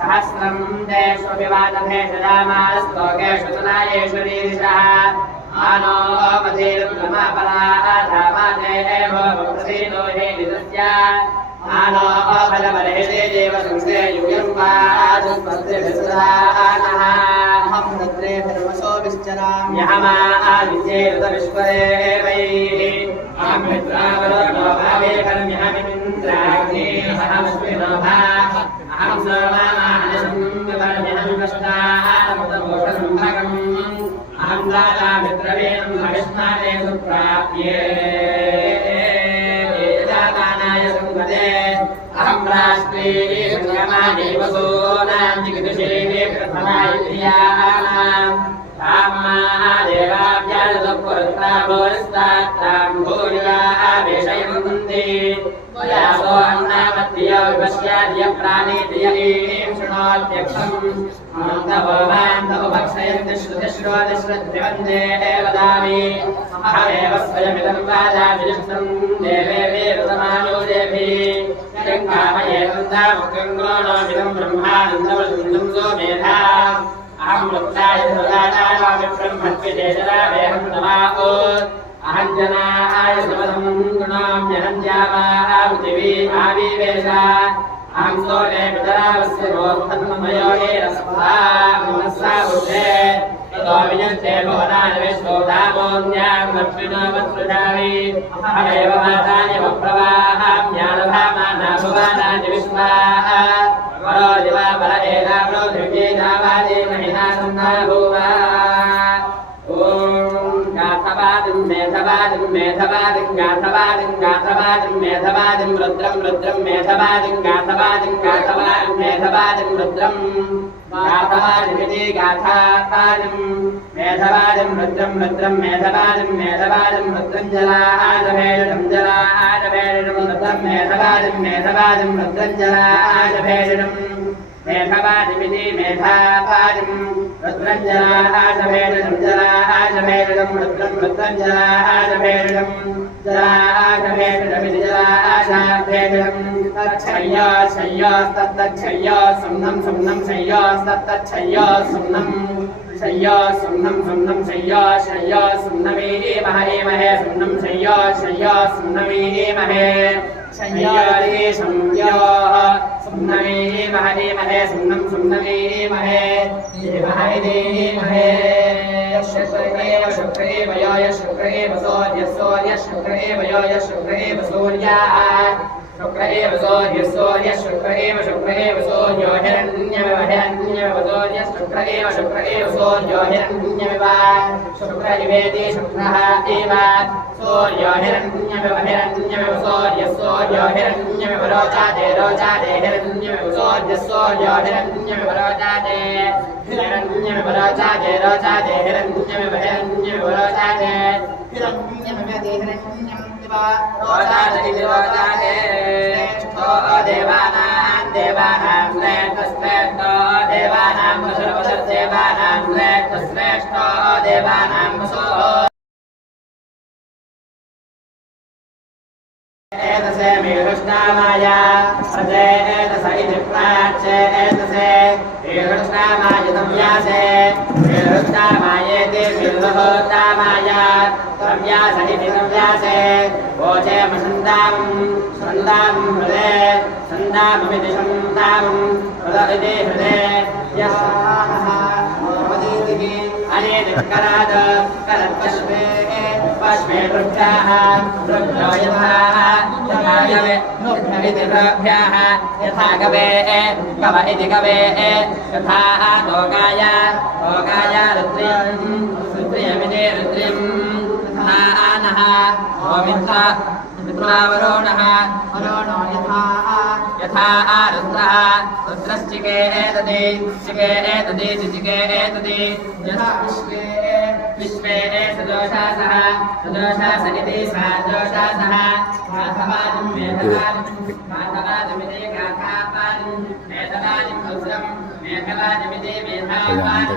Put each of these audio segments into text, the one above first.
सहस्रं देषु विवादभेषजामानस्तोकेषु तनायेषु रीरिषः आनो मधीर्ब्रह्मपराधामाते एव प्रसीदो हे निदस्य आनो बलबलहेते देव संस्ते यूयं पादुस्पत्रिभिस्सदानः अहं रुद्रे धर्मसो विश्चरामि यहमा आदित्येरुतविश्वदेवैः अहं मित्रावरोणो भावे कर्म्यहमिन्द्राग्ने अहमस्मिनो भाः अहं सर्वमानसं विवर्जनं कष्टामृतमोषं भगम् अहं दाता मित्रवेणं भविष्माने सुप्राप्ये दातानाय संगते अहं राष्ट्रे संगमाने वसूनां जिगदुषे प्रथमाय प्रियाणां कामादेवाभ्यादपुरस्ताभोरस्तात्रां भूर्या आवेशयन्ति यासो अन्नामत्य विपश्याद्य प्राणेत्ययीं शृणोत्यक्षम् अनन्तवो मान्तवभक्षयन्ति श्रुतिश्रोतिश्रुतिवन्दे वदामि अहमेव स्वयमिदं वादाभियुक्तं देवेभि ऋतमानो देभिः शङ्कामये वृन्दामुखङ्गोणोमिदं ब्रह्मानन्दवसुन्दं सोमेधा अहं वृक्षाय सुदानाय ब्रह्मत्विदेशरावेहं नमाहो अहं जनाय समदं गुणाम्यहं द्यावाः पृथिवी आविवेशा अहं सोने पितरावस्य रोहन्मयो रसभा मनसा बुद्धे ततो विजन्ते भवनानि विश्वोदामोऽन्यां लक्ष्मिनो वत्सुधामि अहमेव मातान्यवप्रवाहाम्यालभामाना भुवानानि विश्वाः वरो दिवा वर एकाग्रो धृत्येनावादे महिना सन्ना भूवा गाथवादिं मेधवादिं मेधवादिं गाथवादिं गाथवादिं मेधवादिं रुद्रं रुद्रं मेधवादिं गाथवादिं गाथवादिं मेधवादिं रुद्रं गाथवादिमिति गाथावादिं मेधवादिं रुद्रं रुद्रं मेधवादिं मेधवादिं रुद्रं जलाजभेषं जलाजभेषं रुद्रं मेधवादिं मेधवादिं रुद्रं जलाजभेषं मेघवादिमिति मेधावादिं रुद्रं जलाजभेषं जलाजभेषं रुद्रं रुद्रं जलाजभेषं जलाजभेषमिति जलाजभेषं तच्छय्या शय्या तत्तच्छय्या सुम्नं सुम्नं शय्या तत्तच्छय्या सुम्नं शय्या सुम्नं सुम्नं शय्या शय्या सुम्नमे महे सुम्नं शय्या शय्या सुम्नमे महे शय्यारे संज्ञा सुम्नमे महे सुम्नं सुम्नमे महे देवहरे शुक्रेव शुक्रेव याय शुक्रेव सूर्य शुक्रेव याय शुक्रेव सूर्याः शुक्र एव सूर्य सूर्य शुक्र एव सूर्यो हिरण्यमेव हिरण्यमेव सूर्य शुक्र एव सूर्यो हिरण्यमेव शुक्र इवेति शुक्रः एव सूर्यो हिरण्यमेव हिरण्यमेव सूर्यो हिरण्यमेव रोचाते रोचाते हिरण्यमेव सूर्यो हिरण्यमेव रोचाते हिरण्यमेव रोचाते रोचाते हिरण्यमेव हिरण्यमेव रोचाते हिरण्यमेव हिरण्यमेव रोचाते रोचाते देवानां देवानां श्रेष्ठो देवानां वसुदेवानां श्रेष्ठो देवानां वसो एतसे मेरुष्णामाया सजे एतस इति प्राच्ये एतसे मेरुष्णामायतं व्यासे मेरुष्णामायेति मेरुष्णामाया व्यास इति व्यासे वोचे मसन्दां सन्दां हृदे सन्दाममिति सन्दां हृद इति हृदे यः अनेतिकराद करत्पश्वे पश्वे वृक्षाः वृक्षो यथा गवे इति वृक्षाः यथा गवे कव इति गवे यथा लोकाय लोकाय रुद्रियमिति रुद्रिं यथा नः ओमित्र मित्रावरोणः वरोणो यथा रुद्रः रुद्रश्चिके एतदि चिके एतदि चिके एतदि यथा विश्वे सदोषासः सदोषास इति सदोषासः गाथवादिं मेधवादिमिति गाथावादिं मेधवादिं वज्रं मेधवादिमिति मेधावादिं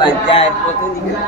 Panjat foto juga.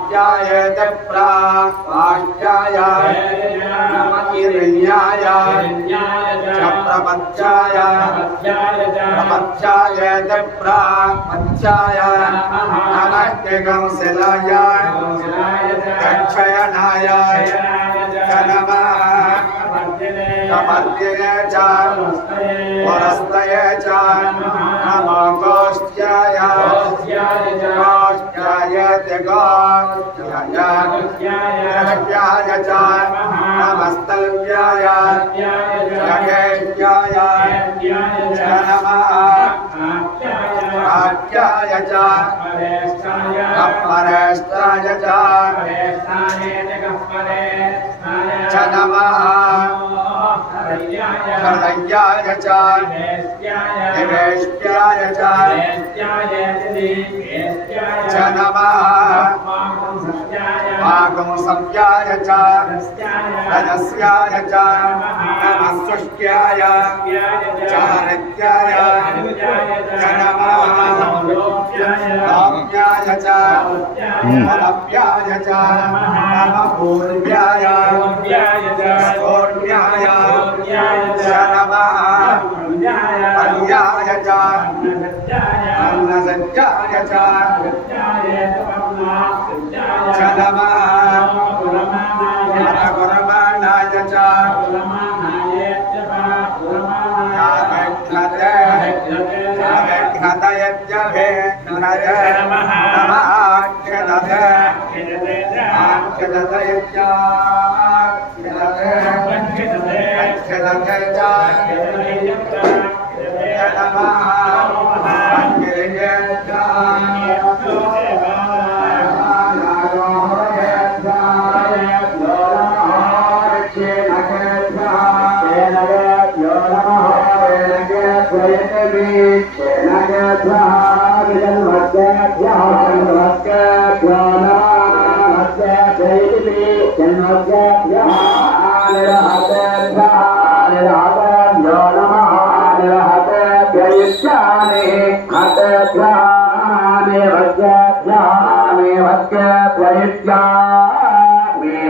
वाक्यायत प्रावाक्याय हिरण्याय च प्रपञ्चाय प्रपञ्चायत प्रापञ्चाय नमः शिलाय दक्षयणाय च नमः कपर्दिने च पुरस्तये च नमो गोष्ठ्याय गोष्ठ्यायते गोष्ठ्याय च नमस्तव्याय जगेष्ठ्याय च नमः आख्याय च अपरेष्ठाय च नमः हरण्याय च निवेष्ट्याय च नमः आगमसव्याय च रजस्याय च नमः सुष्ट्याय च हरित्याय च नमः काम्याय च फलप्याय च नमः पूर्व्याय स्तोण्याय च नमः पर्याय च अन्नसज्जाय च नमः गुरमाणाय च नमः ध्याने